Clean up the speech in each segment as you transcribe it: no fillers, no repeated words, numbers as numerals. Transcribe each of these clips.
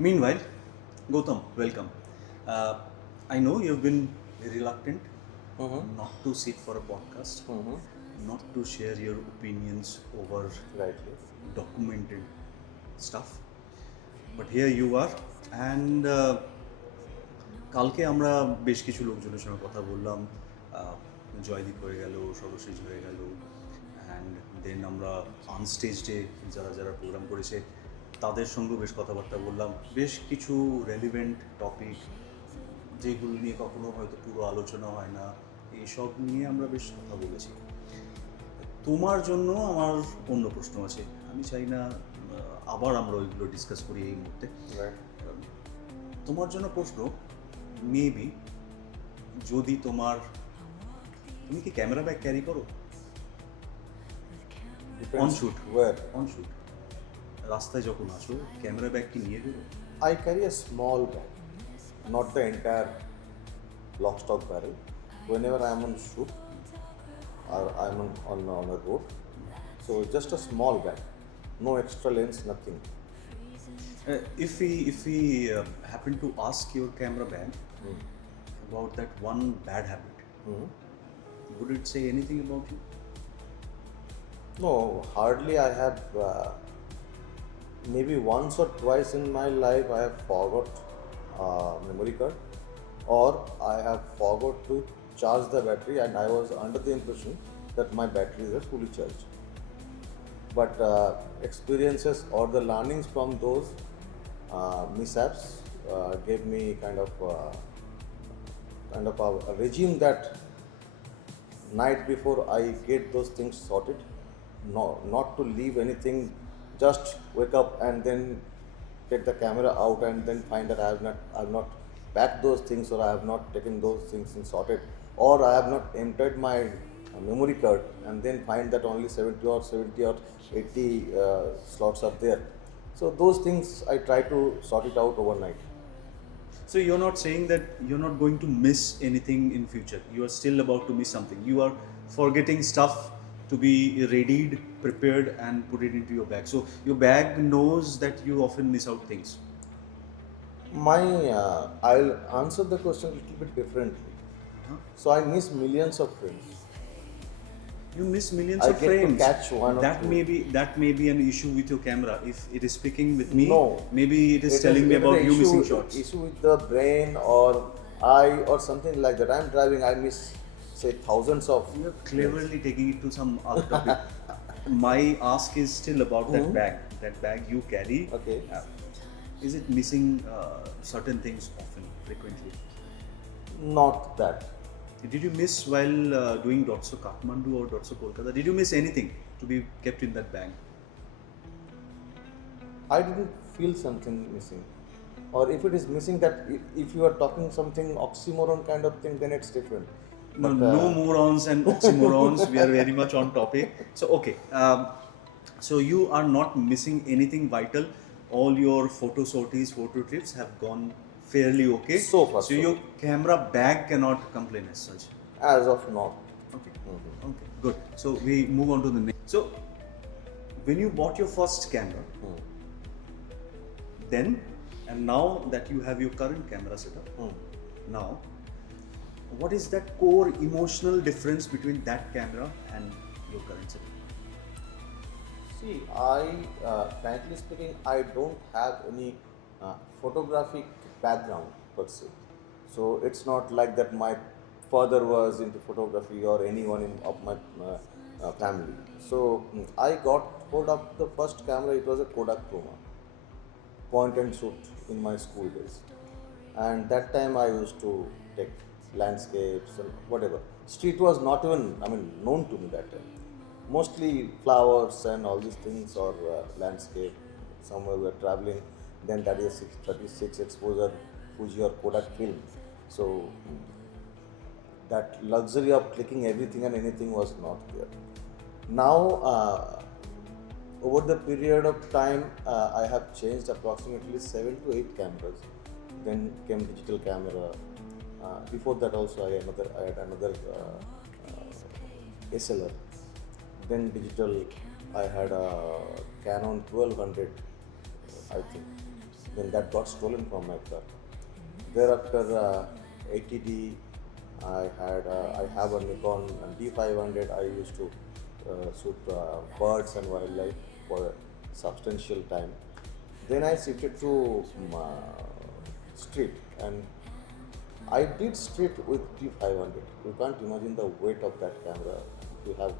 Meanwhile, Goutam, welcome. Uh, I know you've been reluctant not to sit for a podcast, not to share your opinions over Rightly. documented stuff. But here you are, and কালকে আমরা বেশ কিছু লোকজনের সঙ্গে কথা বললাম। জয়দীপ হয়ে গেল, সরস্বতী হয়ে গেল, অ্যান্ড দেন আমরা আনস্টেজডে যারা যারা প্রোগ্রাম করেছে তাদের সঙ্গেও বেশ কথাবার্তা বললাম। বেশ কিছু রেলিভেন্ট টপিক যেগুলো নিয়ে কখনো হয়তো পুরো আলোচনা হয় না, এইসব নিয়ে আমরা বেশ কথা বলেছি। তোমার জন্য আমার অন্য প্রশ্ন আছে, আমি চাই না আবার আমরা ওইগুলো ডিসকাস করি এই মুহূর্তে। তোমার জন্য প্রশ্ন, মেবি যদি তুমি কি ক্যামেরা ব্যাগ ক্যারি করো? অন শুট রাস্তায় যখন আসো ক্যামেরা ব্যাগ কি নিয়ে বেরো? I carry a small bag, not the entire lock stock barrel. Whenever I am on shoot or I am on a road, so just a small bag, no extra lens, nothing. If we happen to ask your camera bag about that one bad habit, would it say anything about you? No, hardly. I have maybe once or twice in my life I have forgot memory card, or I have forgot to charge the battery, and I was under the impression that my batteries are fully charged. But experiences or the learnings from those mishaps gave me kind of a regime that night before I get those things sorted, not to leave anything, just wake up and then take the camera out and then find that I have not packed those things, or I have not taken those things and sorted, or I have not entered my memory card and then find that only 70 or 80 slots are there. So those things I try to sort it out overnight. So you're not saying that you're not going to miss anything in future. You are still about to miss something. You are forgetting stuff to be readied, prepared, and put it into your bag. So your bag knows that you often miss out things. I'll answer the question a little bit differently. So I miss millions of frames. You miss millions I of get to frames. catch one or two. That may be an issue with your camera. If it is speaking with me, No. maybe it is telling me about you missing shots. Issue with the brain or eye or something like that. I'm driving, I miss say thousands of. You're cleverly taking it to some other topic. My ask is still about that bag. That bag you carry. Okay. Is it missing certain things often, frequently? Not that. Did you miss while doing Dotso Kathmandu or Dotso Kolkata? Did you miss anything to be kept in that bag? I didn't feel something missing. Or if it is missing, that if you are talking something oxymoron kind of thing, then it's different. No, no morons and oxymorons. We are very much on topic. So okay, so you are not missing anything vital. All your photo sorties, photo trips have gone fairly okay. So far, so your camera bag cannot complain as such. As of now. Okay. Okay. Good. So we move on to the next. So when you bought your first camera, then and now that you have your current camera setup, now what is that core emotional difference between that camera and your current setup? See, frankly speaking, I don't have any photographic background per se. So it's not like that my father was into photography or anyone of my family. So I got hold of the first camera. It was a Kodak Chroma, point and shoot in my school days. And that time I used to take landscapes and whatever. Street was not even, known to me that time. Mostly flowers and all these things, or landscape. Somewhere we were traveling, then that is 36 exposure Fuji or Kodak film. So that luxury of clicking everything and anything was not there. Now, over the period of time, I have changed approximately 7 to 8 cameras. Then came digital camera. Before that also I had another SLR. Then digital, I had a Canon 1200, I think. when that got stolen from my car. Thereafter, 80D, I have a Nikon D500. I used to shoot birds and wildlife for a substantial time. Then I shifted to street, and I did street with D500. You can't imagine the weight of that camera if you have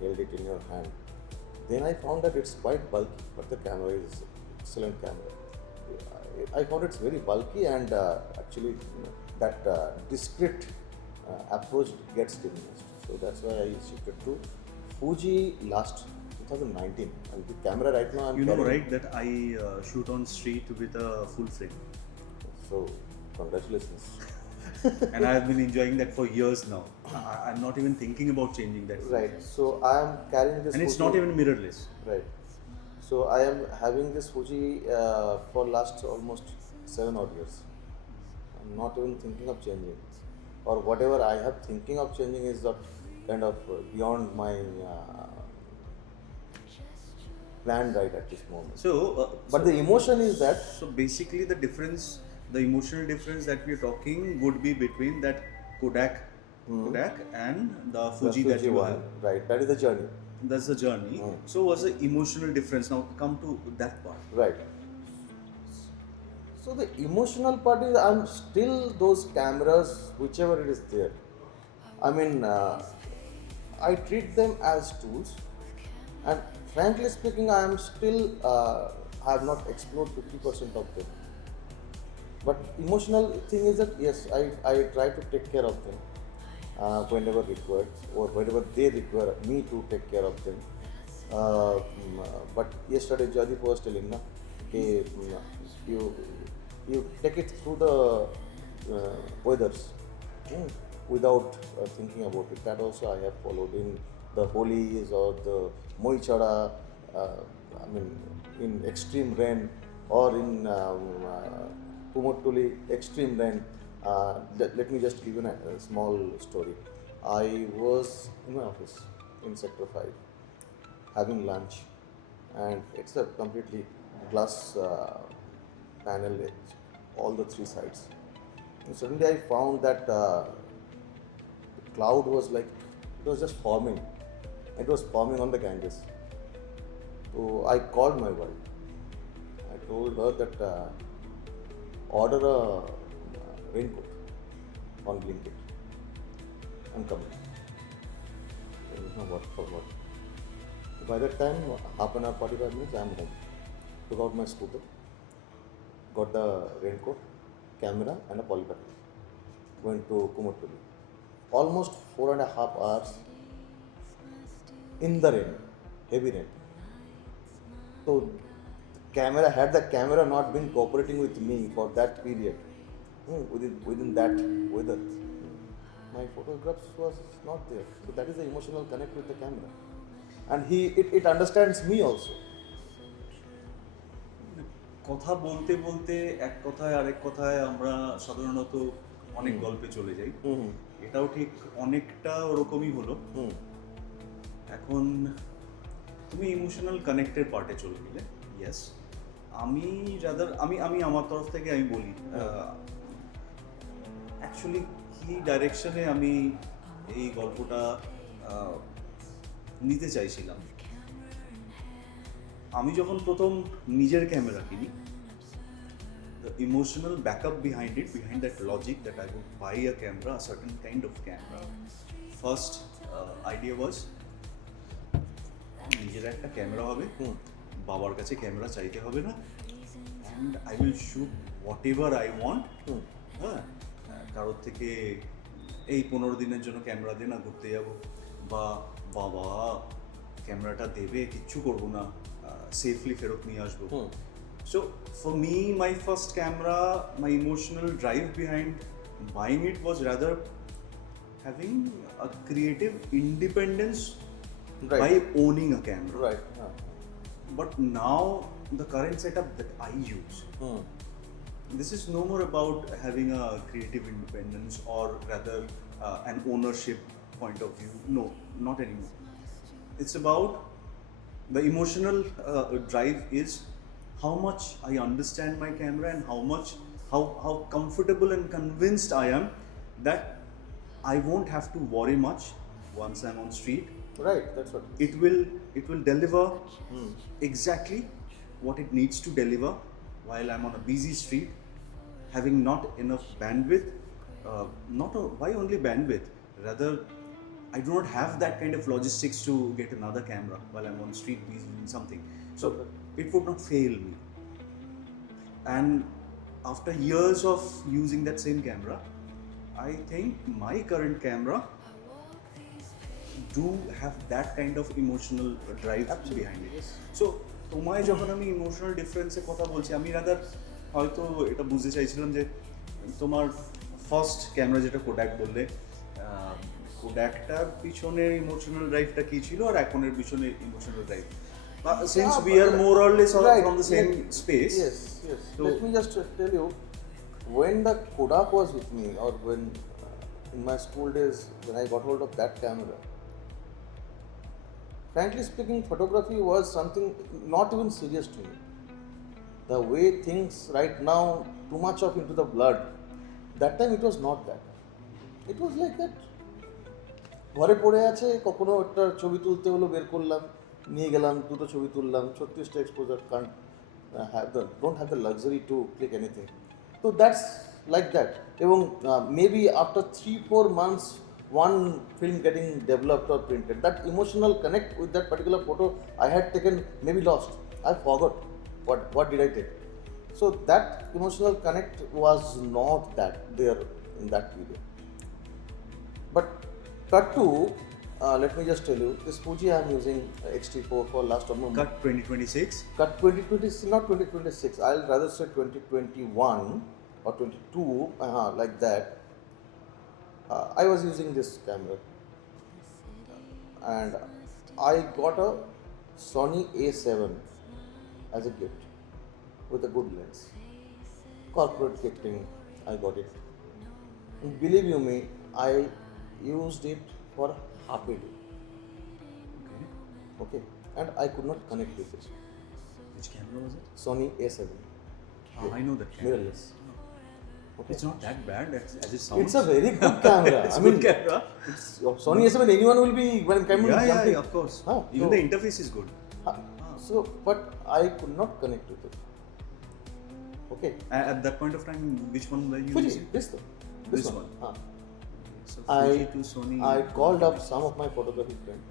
held it in your hand. Then I found that it's quite bulky, but the camera is excellent camera. I found it's very bulky, and actually that discrete approach gets diminished. So that's why I shifted to Fuji last 2019, and the camera right now I'm You know, carrying. right, that I shoot on street with a full frame. So congratulations. And I have been enjoying that for years now. I'm not even thinking about changing that. Right. So I am carrying this. And it's Fuji- not even mirrorless. Right. So I am having this Fuji for last almost 7 odd years. I'm not even thinking of changing, or whatever I have thinking of changing is not kind of beyond my plan right at this moment. But the emotion is that. So basically, the difference, the emotional difference that we're talking would be between that Kodak and the Fuji that you one, have. right? That is the journey, That's the journey. So what's the emotional difference? Now come to that part. right? So the emotional part is I'm still those cameras, whichever it is there. I mean, I treat them as tools, and frankly speaking, I am still have not explored 50% of them. But emotional thing is that yes, I try to take care of them whenever required, or whenever they require me to take care of them. But yesterday Jadip was telling na, okay, you take it through the weathers without thinking about it. That also I have followed in the Holi's or the Moichara, I mean in extreme rain, or in Kumotuli extreme rain. Let me just give you a small story. I was in my office in Sector 5 having lunch, and it's a completely glass panel edge, all the 3 sides. And suddenly I found that the cloud was like, it was just forming. It was forming on the Ganges. So I called my wife. I told her that order a raincoat on Blinkit and come. I don't know what for what. By that time, half an hour, 45 minutes, I am home. Took out my scooter, got the raincoat, camera and a polypack. Went to Kumotuli. Almost 4.5 hours in the rain, heavy rain. So, had the camera not been cooperating with me for that period, within that weather, my photographs was not there. So that is the emotional connect with the camera, and it understands me also. কথা বলতে বলতে এক কথায় আরেক কথায় আমরা সাধারণত অনেক গল্পে চলে যাই। এটাও ঠিক অনেকটা ওরকমই হলো। এখন তুমি ইমোশনাল কানেক্টের পার্টে চলে গেলে। ইয়েস, আমি আমি আমার তরফ থেকে আমি বলি অ্যাকচুয়ালি কি ডাইরেকশনে আমি এই গল্পটা নিতে চাইছিলাম। আমি যখন প্রথম নিজের ক্যামেরা কিনি, the emotional backup behind that logic that I would buy a camera, a certain kind of camera. First idea was নিজের একটা ক্যামেরা হবে, বাবার কাছে ক্যামেরা চাইতে হবে না, and I will shoot whatever I want. হ্যাঁ, কারোর থেকে এই 15 দিনের জন্য ক্যামেরা দে না, ঘুরতে যাব, বা বাবা ক্যামেরাটা দেবে, কিচ্ছু করবো না, সেফলি ফেরত নিয়ে আসবো। So for me, my first camera, my emotional drive behind buying it was rather having a creative independence by owning a camera. Right. But now the current setup that I use, this is no more about having a creative independence, or rather an ownership point of view. No, not anymore. It's about the emotional drive is how much I understand my camera and how comfortable and convinced I am that I won't have to worry much once I'm on street. Right, that's what. It will deliver exactly what it needs to deliver while I'm on a busy street, having not enough bandwidth. Why only bandwidth? Rather, I do not have that kind of logistics to get another camera while I'm on street busy doing something. So it would not fail me. And after years of using that same camera, I think my current camera do have that kind of emotional drive behind it. So তোমায় যখন আমি emotional ডিফারেন্সের কথা বলছি, আমি rather হয়তো এটা বুঝতে চাইছিলাম যে তোমার ফার্স্ট ক্যামেরা যেটা কোডাক বললে, কোডাকটার পিছনের ইমোশনাল ড্রাইভটা কি ছিল আর এখনের পিছনের emotional drive, since we are more or less from the same space. Yes. Let me just tell you, when the Kodak was with me, or when in my school days, when I got hold of that camera, frankly speaking, photography was something not even serious to me. The way things right now, too much of into the blood, that time it was not that. It was like that. ঘরে পড়ে আছে, কখনো একটা ছবি তুলতে হলো, বের করলাম, নিয়ে গেলাম, দুটো ছবি তুললাম, 36টা exposure, don't have the luxury to click anything. So that's like that. এবং maybe after 3-4 months, one film getting developed or printed, that emotional connect with that particular photo I had taken maybe lost. I forgot what did I take. So that emotional connect was not that there in that period. But cut to, let me just tell you, this Fuji I am using X-T4 for last almost. Cut 2026. Cut 2026, not 2026. I'll rather say 2021 or 22, like that. I was using this camera, and I got a Sony A7 as a gift with a good lens. Corporate gifting, I got it. And believe you me, I used it for half a day. Okay, and I could not connect with it. Which camera was it? Sony A7. I know that camera. Mirrorless. Okay. It's not that bad as it sounds. It's a very good camera. It's I good mean, camera. it's Sony A7. Anyone will be when camera. Yeah, of course. Even the interface is good. So, but I could not connect with it. Okay. At that point of time, which one were you Fuji, using? this one. So Fuji I to Sony. I called up some of my photography friends.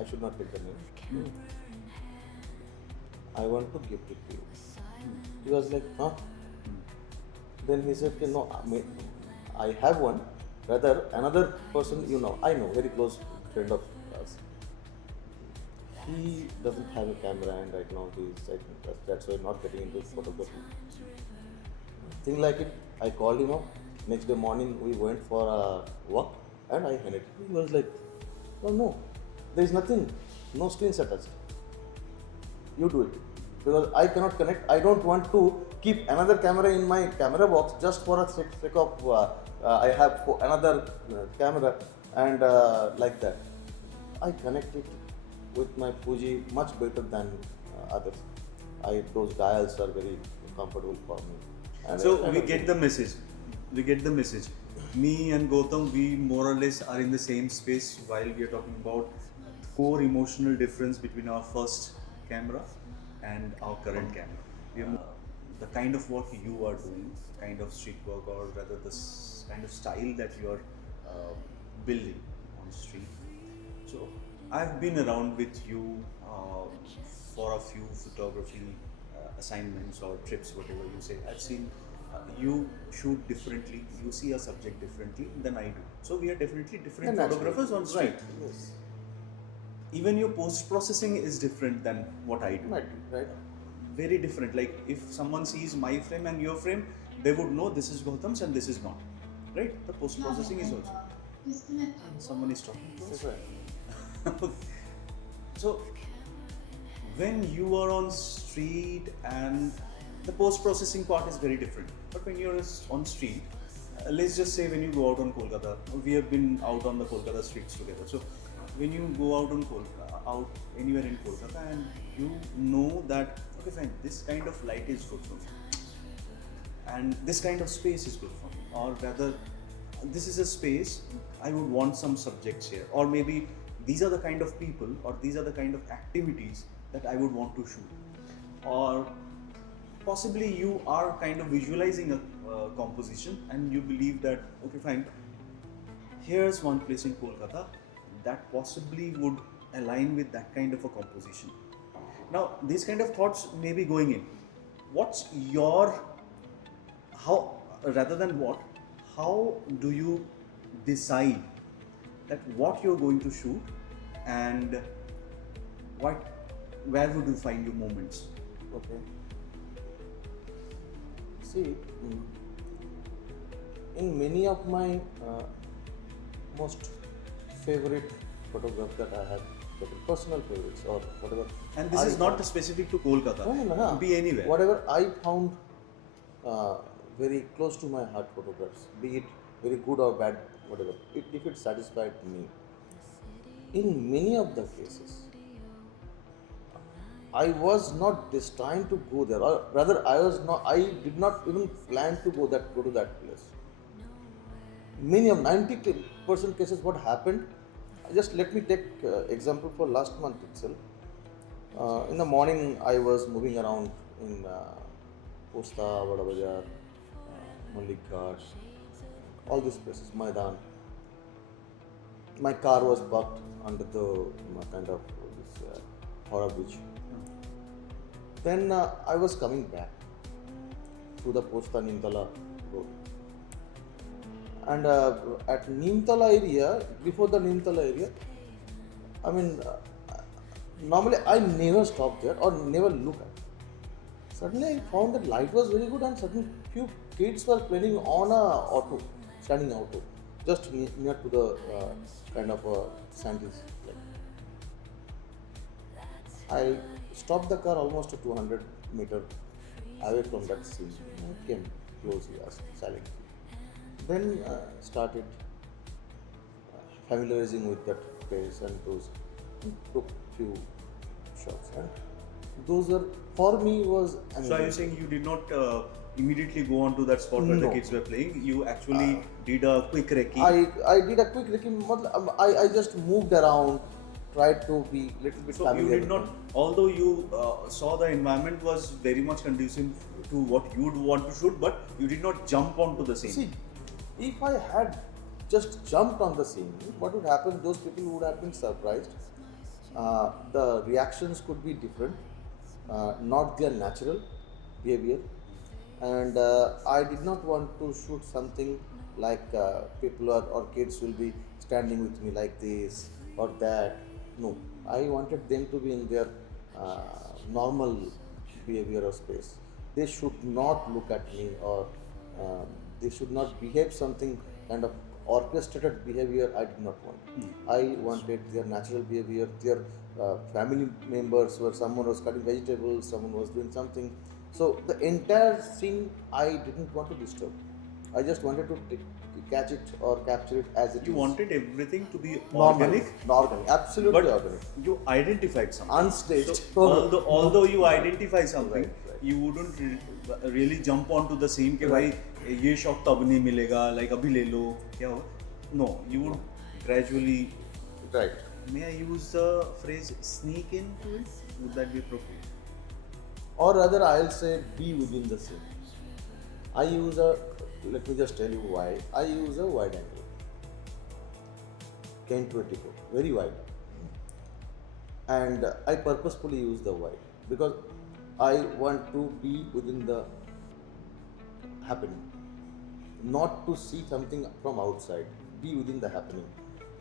I should not take the name. I want to gift it to you. He was like, huh? Then he said, no, I have one. Rather, another person, I know, very close friend of us. He doesn't have a camera, and right now that's why not getting into photography. Thing like it, I called him up. Next day morning, we went for a walk, and I handed it. He was like, oh no, there is nothing, no screens attached. You do it. Because I cannot connect. I don't want to keep another camera in my camera box just for a sake of I have another camera, and like that. I connect it with my Fuji much better than others. Those dials are very comfortable for me. And So we get the message. Me and Goutam, we more or less are in the same space while we are talking about core emotional difference between our first camera and our current camera. The kind of work you are doing, kind of street work, or rather the kind of style that you are building on street. So I've been around with you for a few photography assignments or trips, whatever you say. I've seen you shoot differently, you see a subject differently than I do. So we are definitely different photographers on street. Right. Yes. Even your post-processing is different than what I do. Right. Very different. Like if someone sees my frame and your frame, they would know this is Goutam's and this is not. Right? The post-processing is also. Someone is talking to us. That's right. So when you are on street, and the post-processing part is very different. But when you're on street, let's just say when you go out on Kolkata, we have been out on the Kolkata streets together. So when you go out anywhere in Kolkata and you know that okay fine, this kind of light is good for me, and this kind of space is good for me, or rather, this is a space I would want some subjects here, or maybe these are the kind of people or these are the kind of activities that I would want to shoot, or possibly you are kind of visualizing a composition and you believe that okay fine, here's one place in Kolkata that possibly would align with that kind of a composition. Now these kind of thoughts may be going in. What's your, how, rather than what, how do you decide that what you're going to shoot and where would you find your moments? Okay. See, in many of my most favorite photographs that I have taken, personal favorites or whatever. And this is not specific to Kolkata. No. Be anywhere. Whatever I found very close to my heart photographs, be it very good or bad, whatever, if it satisfied me. In many of the cases, I was not destined to go there, or rather, I did not even plan to go to that place. Many of 90% cases, what happened? Just let me take example for last month itself. In the morning, I was moving around in Posta, Vadabajar, Malik Ghat, all these places, Maidan. My car was parked under the kind of this Hora Beach. Then I was coming back through the Posta Nimtala road. And at Nimtala area, before the Nimtala area, I mean, normally I never stop there or never look at it. Suddenly I found that light was very good and suddenly few kids were playing on a auto, standing auto, just near to the kind of sandals. I stopped the car almost 200 meters away from that scene. I came closely, silently. Then started familiarizing with that place and took few shots. And those are, for me, was amazing. So are you saying you did not immediately go on to that spot where the kids were playing? You actually did a quick recce? I did a quick recce. I just moved around, tried to be little bit so familiar. You did not, although you saw the environment was very much conducive to what you would want to shoot, but you did not jump onto the scene. See, if I had just jumped on the scene, what would happen? Those people would have been surprised. The reactions could be different, not their natural behavior. And I did not want to shoot something like people or kids will be standing with me like this or that. No, I wanted them to be in their normal behavior or space. They should not look at me or they should not behave something kind of orchestrated behavior. I did not want. I wanted their natural behavior, their family members where someone was cutting vegetables, someone was doing something. So the entire scene I didn't want to disturb. I just wanted to catch it or capture it as it is. You wanted everything to be Organic, absolutely but organic. You identified something. Unstaged. So, although you identify something, Right. you wouldn't really jump onto the scene कि भाई ये shot तब नहीं मिलेगा, like अभी ले लो, क्या हो? No, you would gradually. Right. May I use the phrase sneak into it? Would that be appropriate? Or rather, I'll say be within the scene. Let me just tell you why. I use a wide angle. 10-24, very wide. And I purposefully use the wide because I want to be within the happening, not to see something from outside, be within the happening.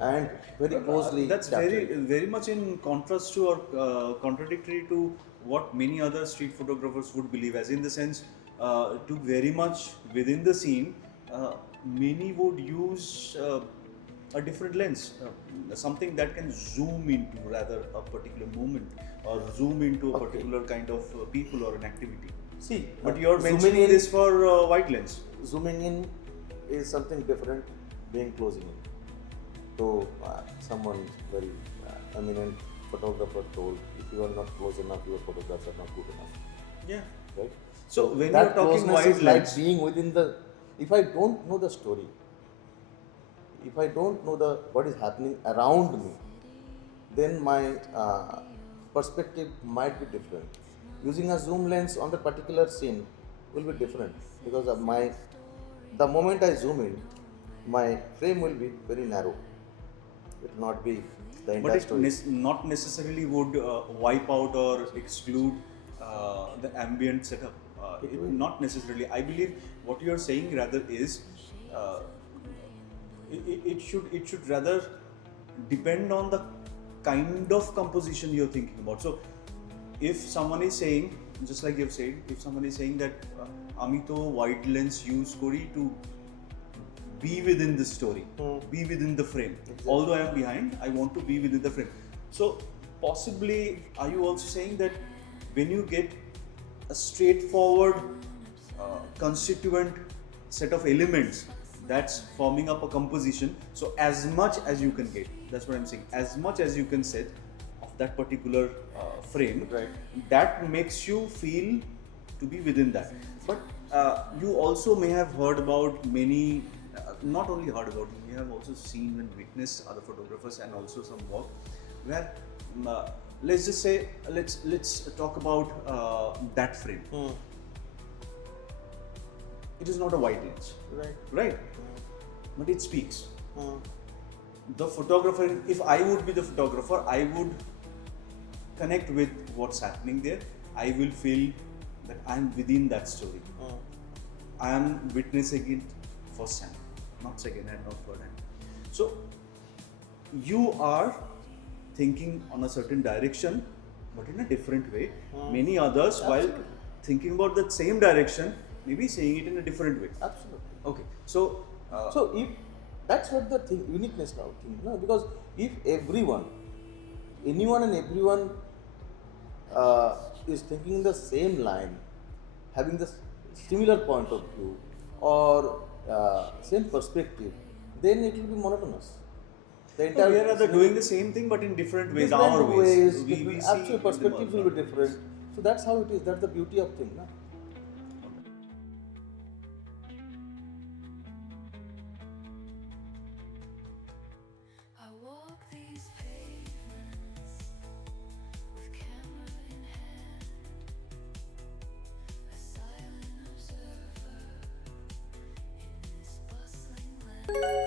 And very closely. That's very much in contrast to or contradictory to what many other street photographers would believe, as in the sense to very much within the scene, many would use a different lens, something that can zoom into rather a particular moment or zoom into a particular kind of people or an activity. See, but you're mentioning this for wide lens. Zooming in is something different, being closing in. So someone very eminent photographer told, if you are not close enough, your photographs are not good enough. Yeah. Right? So when that you're talking closeness wide is like lens, being within the. If I don't know the story, if I don't know the what is happening around me, then my perspective might be different. Using a zoom lens on the particular scene will be different because of the moment I zoom in, my frame will be very narrow. It will not be the but entire it story. not necessarily would wipe out or exclude the ambient setup. It It will. not necessarily. I believe what you are saying rather is uh, it should rather depend on the kind of composition you're thinking about. So if someone is saying, just like you've said, if someone is saying that আমি তো wide lens use করি to be within the story, be within the frame. Exactly. Although I am behind, I want to be within the frame. So possibly, are you also saying that when you get a straightforward constituent set of elements that's forming up a composition, so as much as you can get, that's what I'm saying, as much as you can set of that particular frame, Right. that makes you feel to be within that. But you also may have heard about many, not only heard about, you may have also seen and witnessed other photographers and also some work where let's just say, let's talk about that frame. It is not a wide lens, right? But it speaks. The photographer, if I would be the photographer, I would connect with what's happening there. I will feel that I'm within that story. I am witnessing it first hand, not second hand, not third hand. So you are thinking on a certain direction, but in a different way. Many others, while thinking about that same direction, maybe saying it in a different way. Absolutely. Okay, so So if that's what the thing, uniqueness now thing, no? Because if anyone and everyone is thinking in the same line, having the similar point of view or same perspective, then it will be monotonous. The we are rather doing the same thing but in different ways, different our ways. different, We see absolute them perspectives all. will be different. So that's how it is. That's the beauty of thing, no? I walk these pavements with camera in hand, a silent observer in this bustling land.